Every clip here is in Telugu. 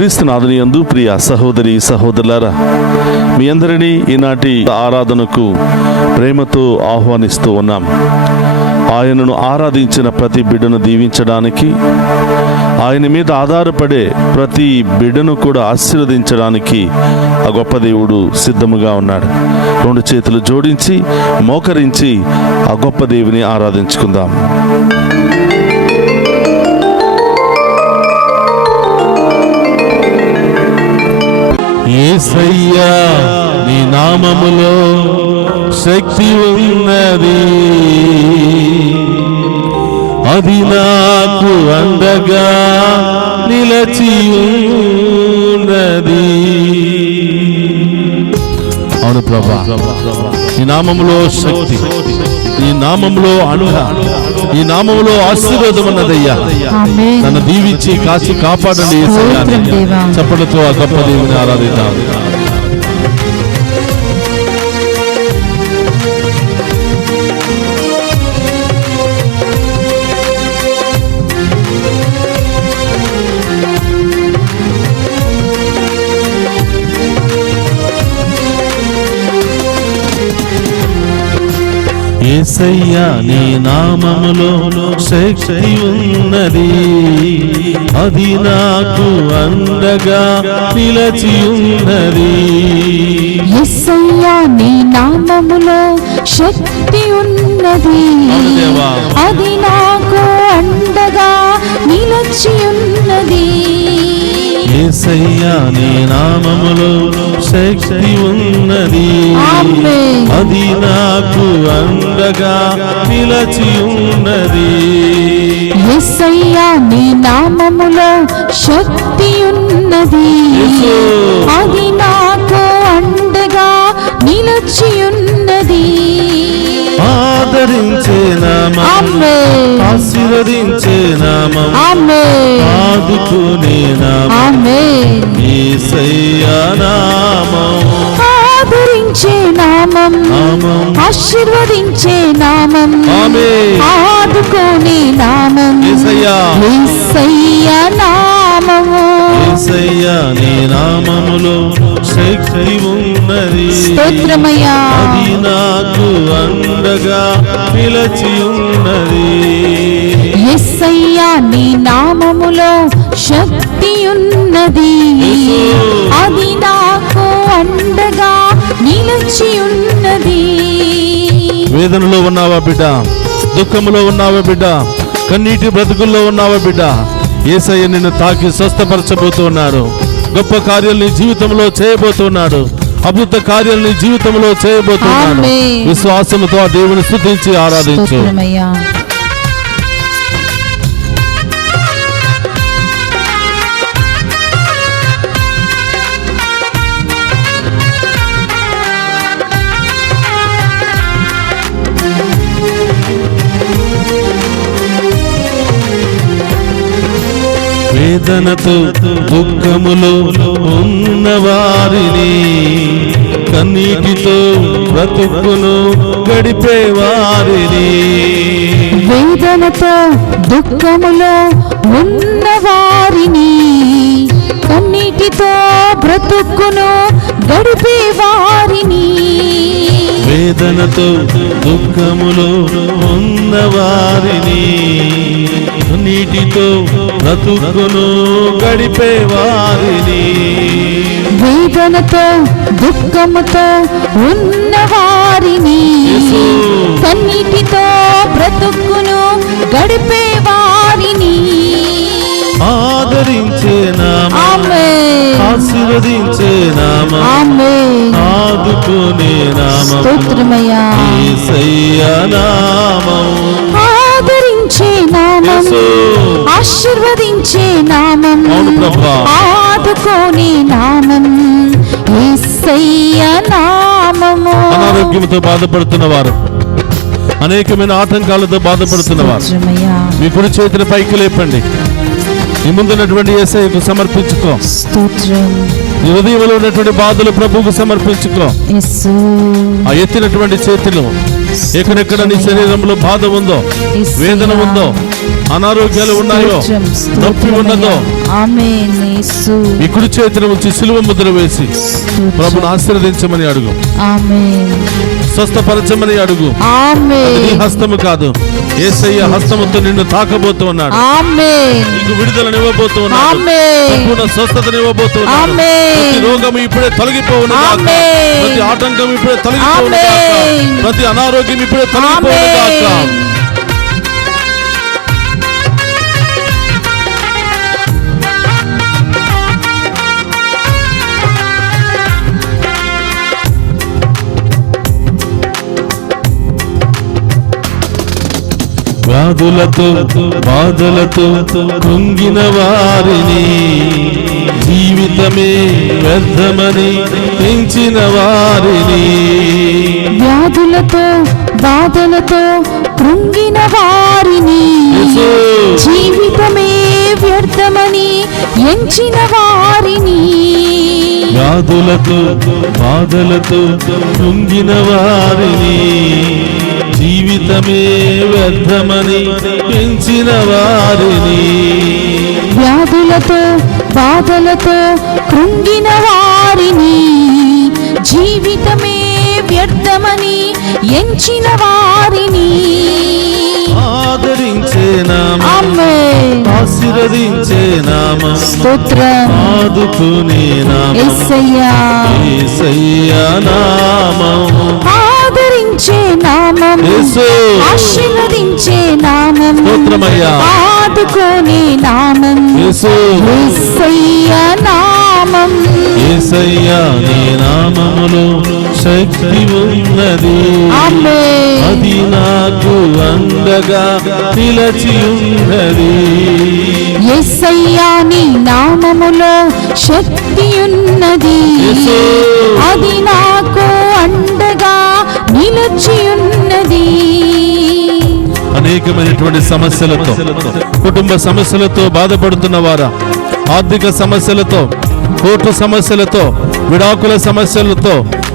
క్రీస్తునాథుని యందు ప్రియ సహోదరి సహోదరులారా, మీ అందరినీ ఈనాటి ఆరాధనకు ప్రేమతో ఆహ్వానిస్తూ ఉన్నాం. ఆయనను ఆరాధించిన ప్రతి బిడ్డను దీవించడానికి, ఆయన మీద ఆధారపడే ప్రతి బిడ్డను కూడా ఆశీర్వదించడానికి ఆ గొప్ప దేవుడు సిద్ధముగా ఉన్నాడు. రెండు చేతులు జోడించి మోకరించి ఆ గొప్ప దేవుని ఆరాధించుకుందాం. యేసయ్యా, నీ నామములో శక్తి ఉన్నది, అది నాకు అండగా నిలచి ఉన్నది. అవును ప్రభా, నీ నామములో శక్తి, నీ నామములో అండ, ఈ నామములో ఆశీర్వాదం ఉన్నదయ్యా. నన్ను దీవించి కాచి కాపాడండి యేసయ్యా. చప్పట్లతో ఆ గొప్ప దేవుని ఆరాధిద్దాం. యేసయ్యా, నీ నామములో శక్తి ఉన్నది, అది నాకు అండగా నిలచి ఉన్నది. యేసయ్యా, నీ నామములో శక్తి ఉన్నది, అది నాకు అండగా నిలచి ఉన్నది. యేసయ్యా, నీ నామములో శక్తి ఉన్నది, అది నాకు అండగా నిలచి ఉన్నది. యేసయ్యా, నీ నామములో శక్తి ఉన్నది, అది నాకు అండగా నిలచి ఉన్నది. ఆదరించే నామం, ఆశీర్వదించే నామం, ఆదుకునే నామం యేసయ్యా నామం. ఆదరించే నామం, ఆశీర్వదించే నామం, ఆదుకునే నామం యేసయ్యా నామము. యేసయ్యా, నీ నామములో శక్తి ఉన్నది, స్తోత్రమయ్యా, అది నాకు అండగా నిలచి ఉన్నది. యేసయ్యా, నీ నామములో శక్తి ఉన్నది, అది నాకు అండగా నిలచి ఉన్నది. వేదనలో ఉన్నావా బిడ్డ? దుఃఖంలో ఉన్నావా బిడ్డ? కన్నీటి బ్రతుకుల్లో ఉన్నావా బిడ్డ? యేసయ్య నిన్ను తాకి స్వస్థపరచబోతున్నాడు. గొప్ప కార్యాలు నీ జీవితంలో చేయబోతున్నాడు. అద్భుత కార్యాలు నీ జీవితంలో చేయబోతున్నాడు. విశ్వాసంతో ఆ దేవుని స్తుతించి ఆరాధించు. వేదనతో దుఃఖములో ఉన్నవారిని, కన్నీటితో బ్రతుకును గడిపేవారిని, వేదనతో దుఃఖములో ఉన్నవారిని, కన్నీటితో బ్రతుకును గడిపేవారిని. వేదనతో దుఃఖములో ఉన్నవారిని, నీటితో బ్రతుకును గడిపేవారిని, వేదనతో దుఃఖముతో ఉన్నవారిని, కన్నీటితో బ్రతుకును గడిపేవారిని. ఆశీర్వదించే నామం, ఆమేన్. ఆదుకునే నామం, స్తోత్రమయ్యా. యేసయ్య నామం. ఆదరించే నామం, యేసు. ఆశీర్వదించే నామం, అవును ప్రభా. ఆదుకోని నామం, యేసయ్య నామము. అనారోగ్యంతో బాధపడుతున్న వారు, అనేకమైన ఆటంకాలతో బాధపడుతున్న వారు, స్తోత్రమయ్యా. మీ కుడి చేతిని పైకి లేపండి. నీ ముందున్నటువంటి యేసయ్యకు సమర్పించుకో. స్తోత్రం నీ హృదయంలో ఉన్నటువంటి బాధలు ప్రభువుకు సమర్పించుకో. యేసు. ఆ ఎత్తినటువంటి చేతిలో ఎక్కడెక్కడ నీ శరీరంలో బాధ ఉందో, వేదన ఉందో, అనారోగ్యాలు ఉన్నాయో, నొప్పి ఉన్నదో, ఆమేన్. యేసు. మీ కుడి చేతిని ఉంచి సిలువ ముద్ర వేసి ప్రభుని ఆశీర్వదించమని అడుగు, ఆమేన్. స్వస్థపరచమని అడుగు. ఆమేన్. నీ హస్తము కాదు, యేసయ్య హస్తముతో నిన్ను తాకబోతూ ఉన్నాడు. ఆమేన్. నీకు విడుదలనివ్వబోతూ ఉన్నాడు. ఆమేన్. సంపూర్ణ స్వస్థతనివ్వబోతూ ఉన్నాడు. ఆమేన్. ప్రతి రోగం ఇప్పుడే తొలగిపోవును గాక. ఆమేన్. ప్రతి ఆటంకం ఇప్పుడే తొలగిపోవును గాక. ఆమేన్. ప్రతి అనారోగ్యం ఇప్పుడే తొలగిపోవును గాక. ఆమేన్. వ్యాధులతో బాధలతో కృంగిన వారిని, జీవితమే వ్యర్థమని పెంచిన వారిని, వ్యాధులతో బాధలతో కృంగిన వారిని, యేసు. జీవితమే వ్యర్థమని ఎంచిన వారిని, వ్యాధులతో బాధలతో కృంగిన వారిని, జీవితమే వ్యర్థమని పెంచిన వారిని, వ్యాధులతో బాధలతో కృంగిన వారిని, జీవితమే వ్యర్థమని ఎంచిన వారిని, ఆదరించే నామం, ఆమేన్. ఆశీర్వదించే నామం, స్తోత్రం ఆదుకునే నామం, యేసయ్యా. యేసయ్య నామం. ఆదరించే నామం, యేసు. ఆశీర్వదించే నామం, స్తోత్రమయ్యా. ఆదుకోనే నామం, యేసు. యేసయ్య నామం. యేసయ్య నీ నామములో శక్తి ఉన్నది, ఆమేన్. అది నాకు అండగా నిలచి ఉన్నది. యేసయ్యా నీ నామములో శక్తి ఉన్నది, యేసు. అది నాకు అండగా నిలిచి ఉన్నది. అనేకమైనటువంటి సమస్యలతో, కుటుంబ సమస్యలతో బాధపడుతున్న వారా, ఆర్థిక సమస్యలతో, కోర్టు సమస్యలతో, విడాకుల సమస్యలతో,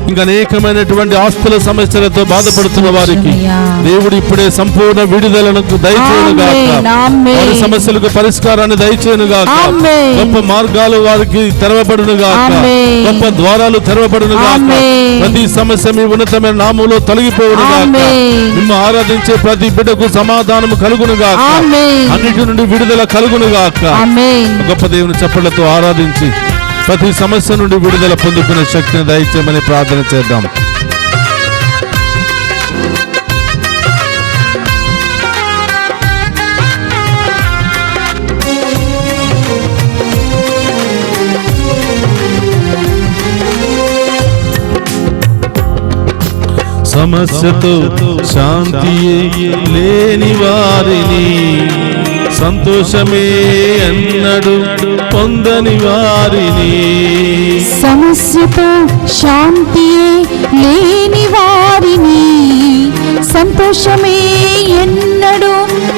ఇంకా అనేకమైనటువంటి ఆస్తుల సమస్యలతో బాధపడుతున్న వారికి దేవుడు ఇప్పుడే సంపూర్ణ విడుదలను దయచేయను గాక. వారి సమస్యలకు పరిష్కారాన్ని దయచేయను గాక. గొప్ప మార్గాలు వారికి తెరవబడును గాక. గొప్ప ద్వారాలు తెరవబడును గాక. ప్రతి సమస్య మీ ఉన్నతమైన నామములో తొలగిపోవును గాక. మిమ్ము ఆరాధించే ప్రతి బిడ్డకు సమాధానము కలుగును గాక. అన్నిటి నుండి విడుదల కలుగును గాక. గొప్ప దేవుని చప్పట్లతో ఆరాధించి ప్రతి సమస్య నుండి విడుదల పొందుకునే శక్తిని దయచేయమని ప్రార్థన చేద్దాం. సమస్యతో శాంతియే లేని వారిని, సంతోషమే ఎన్నడు పొందని వారిని, సమస్యతో శాంతియే లేని వారిని, సంతోషమే ఎన్నడు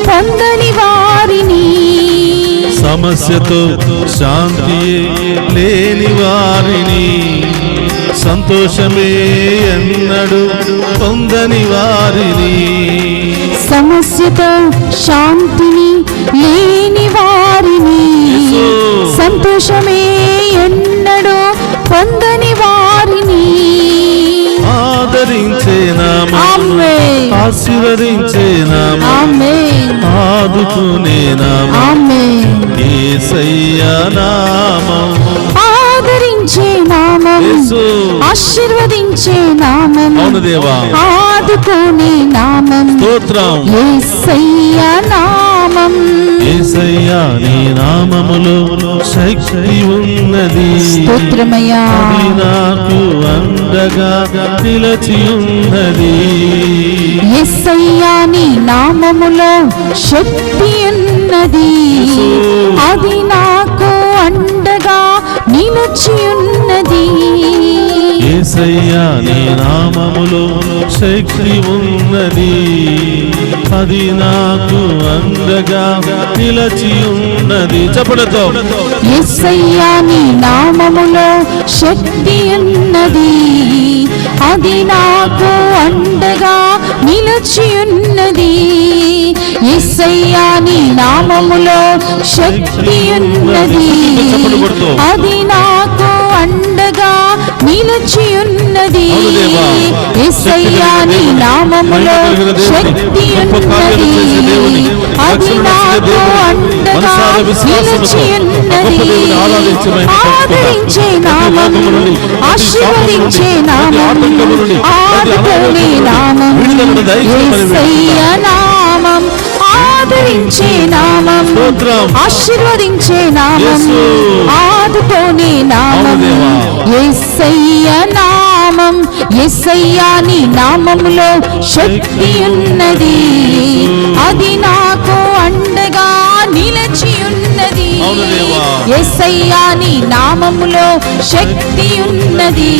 పొందని వారిని, సమస్యతో శాంతియే లేని వారిని, సంతోషమే ఎన్నడు పొందని వారిని, సమస్యతో శాంతిని లేని వారిని, సంతోషమే ఎన్నడూ పొందని వారిని, ఆదరించే నామం, ఆమేన్, ఆశీర్వదించే నామం, ఆమేన్, ఆదుకునే నామం, ఆమేన్, యేసయ్య నామం, ఆదరించే నామం, యేసు, ఆశీర్వదించే నామం, అవును దేవా, ఆదుకునే నామం, స్తోత్రం, యేసయ్య నామం, నామం. యేసయ్యా నీ నామములో శక్తి ఉన్నది. స్తోత్రమయ్యా. అది నాకు అండగా నిలచి ఉన్నది. యేసయ్యా నీ నామములో శక్తి ఉన్నది. అది నాకు అండగా నిలిచి ఉన్నది. యేసయ్యా నీ నామములో శక్తి ఉన్నది. అది నాకు అండగా నిలచి ఉన్నది. చెప్పడంతో యేసయ్యా నీ నామములో శక్తి ఉన్నది. అది నాకు అండగా నిలిచి ఉన్నది. యేసయ్యా నీ నామములో శక్తి ఉన్నది. అది నాకు అండగా నిలిచి ఉన్నది. యేసయ్యా నీ నామములో శక్తి ఉన్నది. అది నాకు అండగా నిలిచి ఉన్నది. ఆదరించే నామం, ఆశీర్వదించే నామం, ఆదుకునే నామం. యేసయ్యా నామం, ఆదరించే నామం, ఆశీర్వదించే నామం, ఆదుకునే నామం. యేసయ్యా నామం. యేసయ్యా నీ నామములో శక్తి ఉన్నది. అది నాకు అండగా నిలిచి ఉన్నది. యేసయ్యా నీ నామములో శక్తి ఉన్నది.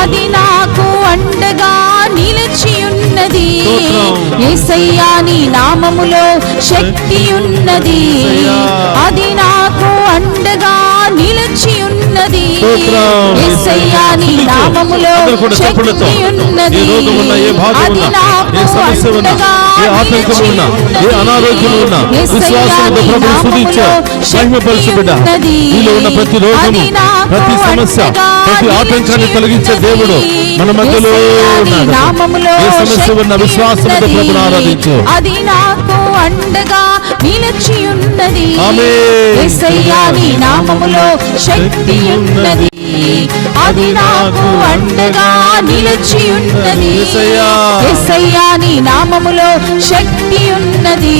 అది నాకు అండగా నిలిచి ఉన్నది. యేసయ్యా నీ నామములో శక్తి ఉన్నది. అది నాకు అండగా నిలిచి ఉన్నది. యేసయ్యా నీ నామములో శక్తి ఉన్నది. అది నాకు అండగా నిలిచి ఉన్నది. విశ్వాసంతో ప్రభు స్తుతించే మహిమపరచు బిడ్డ. నీలో ఉన్న ప్రతి రోగము, ప్రతి సమస్య, ప్రతి ఆటంకాన్ని తొలగించే దేవుడు మన మధ్యలో ఉన్నాడు. ఏ సమస్య ఉన్న విశ్వాసంతో ప్రభుని ఆరాధించు. అది నాకు అండగా నిలిచి ఉన్నది. ఆమేన్. యేసయ్యా నీ నామములో శక్తి ఉన్నది. అది నాకు అండగా నిలిచి ఉన్నది. యేసయ్యా నీ నామములో శక్తి ఉన్నది.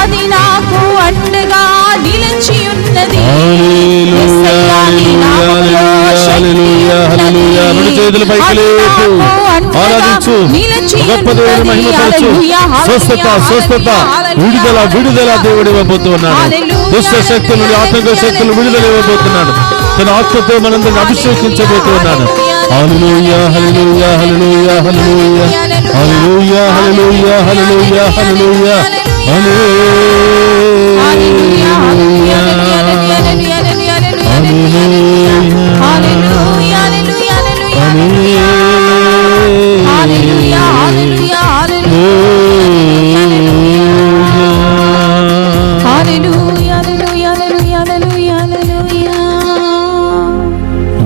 అది నాకు అండగా నిలిచి ఉన్నది. యేసయ్యా నీ నామములో శక్తి ఉన్నది. ఆరాధించు. గొప్ప దేవుని మహిమపరచు. స్వస్థత, స్వస్థత, విడుదల, విడుదల దేవుడు ఇవ్వబోతూ ఉన్నాడు. దుష్ట శక్తుల నుండి, ఆటంక శక్తులు విడుదల ఇవ్వబోతున్నాడు. తన ఆత్మతో మనందరిని అభిషేకించబోతూ ఉన్నాడు. హల్లెలూయా, హల్లెలూయా, హల్లెలూయా, హల్లెలూయా, హల్లెలూయా, హల్లెలూయా, హల్లెలూయా, హల్లెలూయా,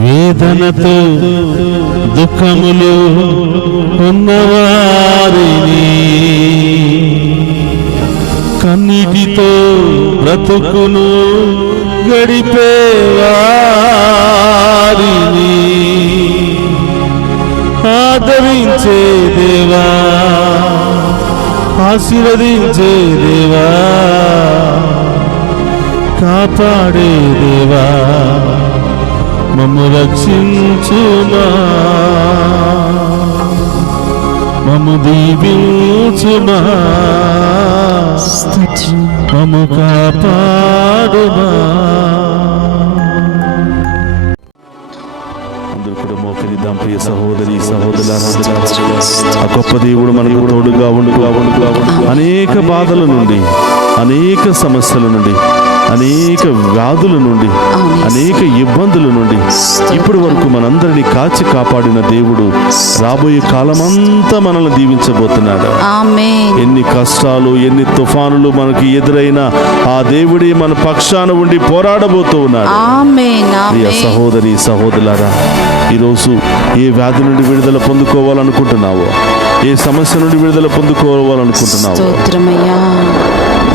వేదనతో దుఃఖములు ఉన్నవారిని, కన్నీటితో బ్రతుకును గడిపేవారిని ఆదరించే దేవా, ఆశీర్వదించే దేవా, కాపాడే దేవా, మమ్ము రక్షించుమా, మమ్ము దీవించుమా, మమ్ము కాపాడుమా. అందరూ కూడా మోకరిద్దాం ప్రియ సహోదరి సహోదరులారా. ఆ గొప్ప దేవుడు మనకు తోడుగా ఉండుగా అనేక బాధల నుండి, అనేక సమస్యల నుండి, అనేక వ్యాధుల నుండి, అనేక ఇబ్బందుల నుండి ఇప్పటి వరకు మనందరినీ కాచి కాపాడిన దేవుడు రాబోయే కాలమంతా మనల్ని దీవించబోతున్నాడు. ఎన్ని కష్టాలు, ఎన్ని తుఫానులు మనకి ఎదురైనా ఆ దేవుడే మన పక్షాన ఉండి పోరాడబోతూ ఉన్నాడు. ప్రియ సహోదరి సహోదరులారా, ఈరోజు ఏ వ్యాధి నుండి విడుదల పొందుకోవాలనుకుంటున్నావో, ఏ సమస్య నుండి విడుదల పొందుకోవాలనుకుంటున్నావో,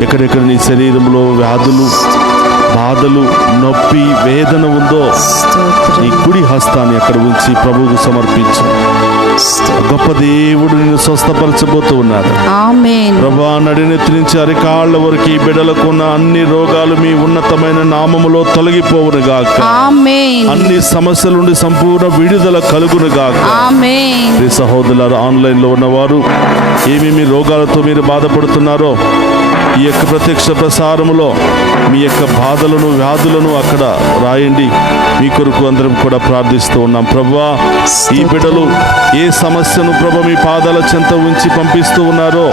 ఎక్కడెక్కడ నీ శరీరంలో వ్యాధులు, బాధలు, నొప్పి, వేదన ఉందో నీ కుడి హస్తాన్ని అక్కడ ఉంచి ప్రభువుకు సమర్పించు. గొప్ప దేవుడు నిన్ను స్వస్థపరచబోతూ ఉన్నాడు. ఆమేన్. ప్రభా, నడినెత్తి నుంచి అరికాళ్ళ వరకు ఈ బిడ్డలకు ఉన్న అన్ని రోగాలు మీ ఉన్నతమైన నామములో తొలగిపోవును గాక. ఆమేన్. అన్ని సమస్యల నుండి సంపూర్ణ విడుదల కలుగును గాక. ఆమేన్. ప్రియ సహోదరులారా, ఆన్లైన్లో ఉన్నవారు ఏమేమి రోగాలతో మీరు బాధపడుతున్నారో ఈ యొక్క ప్రత్యక్ష ప్రసారములో మీ యొక్క బాధలను వ్యాధులను అక్కడ రాయండి. మీ కొరకు అందరం కూడా ప్రార్థిస్తూ ఉన్నాం. ప్రభువా, ఈ బిడ్డలు ఏ సమస్యను ప్రభు మీ పాదాల చెంత ఉంచి పంపిస్తూ ఉన్నారో,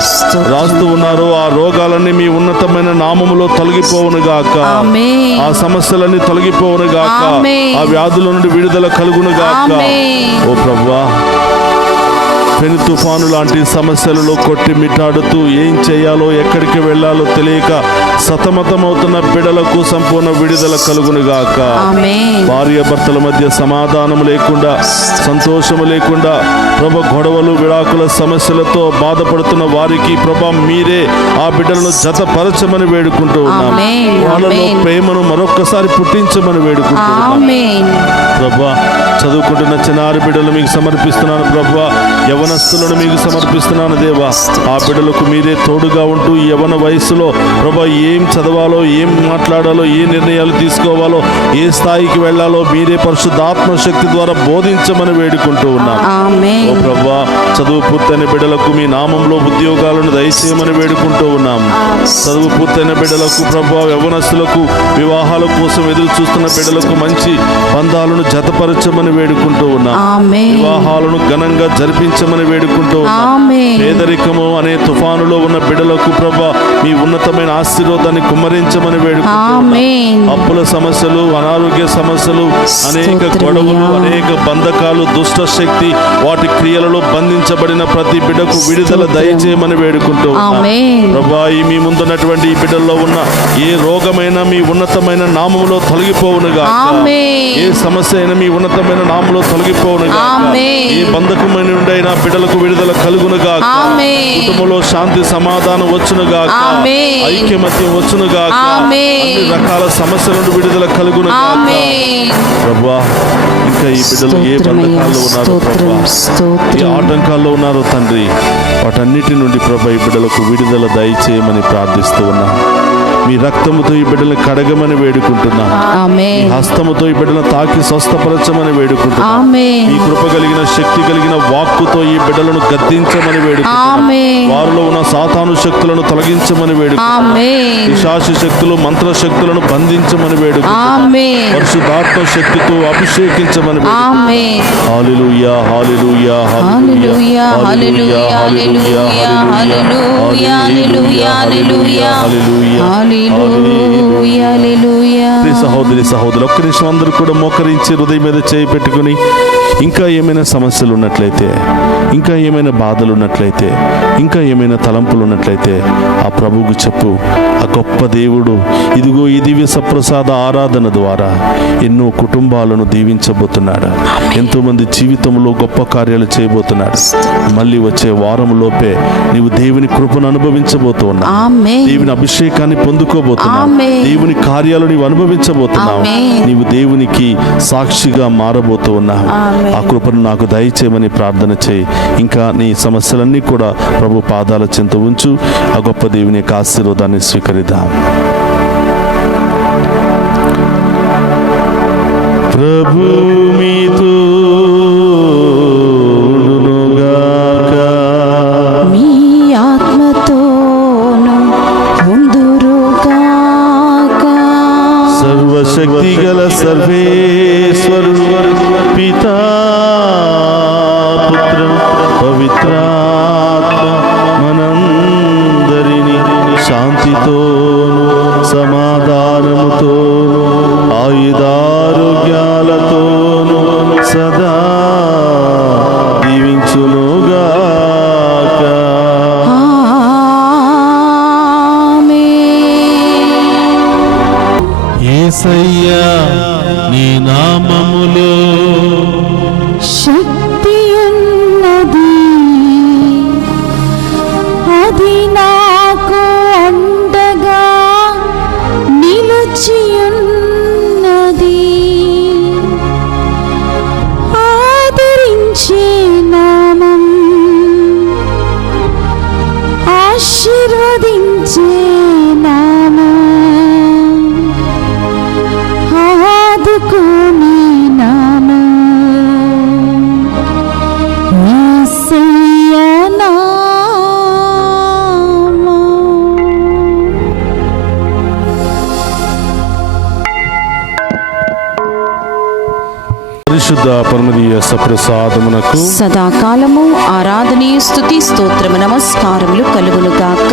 రాస్తూ ఉన్నారో, ఆ రోగాలన్నీ మీ ఉన్నతమైన నామములో తొలగిపోవును గాక. ఆమేన్. ఆ సమస్యలన్నీ తొలగిపోవును గాక. ఆమేన్. ఆ వ్యాధుల నుండి విడుదల కలుగును గాక. ఆమేన్. ఓ ప్రభువా, పెను తుఫాను లాంటి సమస్యలలో కొట్టిమిట్టాడుతూ ఏం చేయాలో ఎక్కడికి వెళ్ళాలో తెలియక సతమతమవుతున్న బిడ్డలకు సంపూర్ణ విడుదల కలుగునుగాక. ఆమేన్. భార్య భర్తల మధ్య సమాధానం లేకుండా, సంతోషము లేకుండా, ప్రభ గొడవలు విడాకుల సమస్యలతో బాధపడుతున్న వారికి ప్రభ మీరే ఆ బిడ్డలను జతపరచమని వేడుకుంటూ ఉన్నాం. ఆమేన్. వాళ్ళలో ఆమేన్. ప్రేమను మరొక్కసారి పుట్టించమని వేడుకుంటూ ఉన్నాం. ఆమేన్. ప్రభా, చదువుకుంటున్న చిన్నారి బిడ్డలు మీకు సమర్పిస్తున్నాను. ప్రభా, యవనస్తులను మీకు సమర్పిస్తున్నాను. దేవా, ఆ బిడ్డలకు మీరే తోడుగా ఉంటూ ఈ యవన వయసులో ప్రభా ఏం చదవాలో, ఏం మాట్లాడాలో, ఏ నిర్ణయాలు తీసుకోవాలో, ఏ స్థాయికి వెళ్ళాలో మీరే పరిశుద్ధాత్మ శక్తి ద్వారా బోధించమని వేడుకుంటూ ఉన్నాం. ఆమేన్. ఓ ప్రభా, చదువు పూర్తయిన బిడ్డలకు మీ నామంలో ఉద్యోగాలను దయచేయమని వేడుకుంటూ ఉన్నాం. చదువు పూర్తయిన బిడ్డలకు ప్రభా, యవనస్తులకు వివాహాల కోసం ఎదురు చూస్తున్న బిడ్డలకు మంచి బంధాలను జతపరచమని వేడుకుంటూ ఉన్నాం. ఆమేన్. వివాహాలను ఘనంగా జరిపించమని వేడుకుంటూ ఉన్నాం. ఆమేన్. పేదరికము అనే తుఫానులో ఉన్న బిడ్డలకు ప్రభా మీ ఉన్నతమైన ఆశీర్వాదాన్ని కుమ్మరించమని వేడుకుంటూ ఉన్నాం. ఆమేన్. అప్పుల సమస్యలు, అనారోగ్య సమస్యలు, అనేక గొడవలు, అనేక బంధకాలు, దుష్ట శక్తి వాటి క్రియలలో బంధించబడిన ప్రతి బిడ్డకు విడుదల దయచేయమని వేడుకుంటూ ఉన్నాం. ఆమేన్. ప్రభా, ఈ మీ ముందున్నటువంటి ఈ బిడ్డల్లో ఉన్న ఏ రోగమైనా మీ ఉన్నతమైన నామములో తొలగిపోవునుగా. ఆమేన్. ఏ సమస్య అయినా మీ ఉన్నతమైన నామములో తొలగిపోవునుగా. ఆమేన్. ఏ బంధకమైన ఉండైనా బిడ్డలకు విడుదల కలుగునుగా. ఆమేన్. కుటుంబంలో శాంతి సమాధానం వచ్చునుగా. ఆమేన్. ఐక్యమత్యం వచ్చునుగా. ఆమేన్. అన్ని రకాల సమస్యల నుండి విడుదల కలుగునుగా. ఆమేన్. ప్రభా, ఇంకా ఈ బిడ్డలు ఏ బంధకాల్లో ఉన్నారో ప్రభా, ఏ ఆటంకాల్లో ఉన్నారో తండ్రి, వాటన్నిటి నుండి ప్రభా ఈ బిడ్డలకు విడుదల దయచేయమని ప్రార్థిస్తూ ఉన్నాం. మీ రక్తముతో ఈ బిడ్డలను కడగమని వేడుకుంటున్నాం. ఆమేన్. మీ హస్తముతో ఈ బిడ్డలను తాకి స్వస్థపరచమని వేడుకుంటున్నాం. ఆమేన్. మీ కృప కలిగిన శక్తి కలిగిన వాక్కుతో ఈ బిడ్డలను గద్దించమని వేడుకుంటున్నాం. ఆమేన్. వారిలో ఉన్న సాతాను శక్తులను తొలగించమని వేడుకుంటున్నాం. ఆమేన్. పిశాచి శక్తులు, మంత్ర శక్తులను బంధించమని వేడుకుంటున్నాం. ఆమేన్. పరిశుద్ధాత్మ శక్తితో అభిషేకించమని వేడుకుంటున్నాం. ఆమేన్. హల్లెలూయా, హల్లెలూయా, హల్లెలూయా, హల్లెలూయా, హల్లెలూయా, హల్లెలూయా, హల్లెలూయా, హల్లెలూయా, హల్లెలూయా, హల్లెలూయా. ప్రియ సహోదరి సహోదరులు, ఒక్క నిమిషం అందరూ కూడా మోకరించి హృదయం మీద చేయి పెట్టుకుని, ఇంకా ఏమైనా సమస్యలు ఉన్నట్లయితే, ఇంకా ఏమైనా బాధలు ఉన్నట్లయితే, ఇంకా ఏమైనా తలంపులు ఉన్నట్లయితే ఆ ప్రభువుకు చెప్పు. ఆ గొప్ప దేవుడు ఇదిగో ఈ దివ్య సప్రసాద ఆరాధన ద్వారా ఎన్నో కుటుంబాలను దీవించబోతున్నాడు. ఎంతో మంది జీవితంలో గొప్ప కార్యాలు చేయబోతున్నాడు. మళ్ళీ వచ్చే వారంలోపే నీవు దేవుని కృపను అనుభవించబోతూ ఉన్నావు. ఆమేన్. దేవుని అభిషేకాన్ని పొందుకోబోతున్నావు. ఆమేన్. దేవుని కార్యాలు నీవు అనుభవించబోతున్నావు. ఆమేన్. నీవు దేవునికి సాక్షిగా మారబోతూ ఉన్నావు. ఆమేన్. ఆ కృపను నాకు దయచేయమని ప్రార్థన చేయి. ఇంకా నీ సమస్యలన్నీ కూడా ప్రభు పాదాల చెంత ఉంచు. ఆ గొప్ప దేవుని యొక్క ఆశీర్వాదాన్ని స్వీకరిద్దాం. ప్రభు మీతో ఉండునుగాక. మీ ఆత్మతోను ఉందురుగాక. సర్వశక్తి గల సర్వేశ్వరుడు పితా పుత్ర పవిత్రాత్మ మనందరినీ శాంతితోను సమాధానముతోను ఆయుధారోగ్యాలతోను సదా దీవించునుగాక. ఆమేన్. యేసయ్యా, నీ నామములో శక్తి ఉన్నది, అది నాకు అండగా నిలిచి ఉన్నది. ఆదరించే నామ పరిశుద్ధ పరమదీయ సప్రసాదమునకు సదాకాలము ఆరాధనీయ స్తుతి స్తోత్రము నమస్కారములు కలుగునుగాక.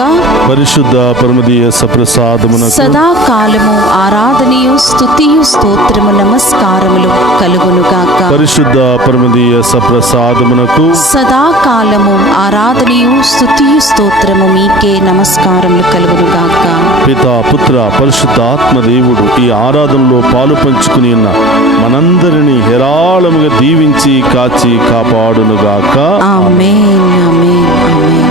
పరిశుద్ధ పరమదీయ సప్రసాదమునకు సదాకాలము ఆరాధనీయ స్తుతియు స్తోత్రము నమస్కారములు కలుగునుగాక. పరిశుద్ధ పరమదీయ సప్రసాదమునకు సదాకాలము ఆరాధనీయు స్తుతియు స్తోత్రము మీకే నమస్కారములు కలుగునుగాక. పితా పుత్ర పరిశుద్ధ ఆత్మదేవుడు ఈ ఆరాధనలో పాలు పంచుకుని ఉన్న మనందరినీ హేరాళముగా దీవించి కాచి కాపాడునుగాక. ఆమేన్ ఆమేన్ ఆమేన్.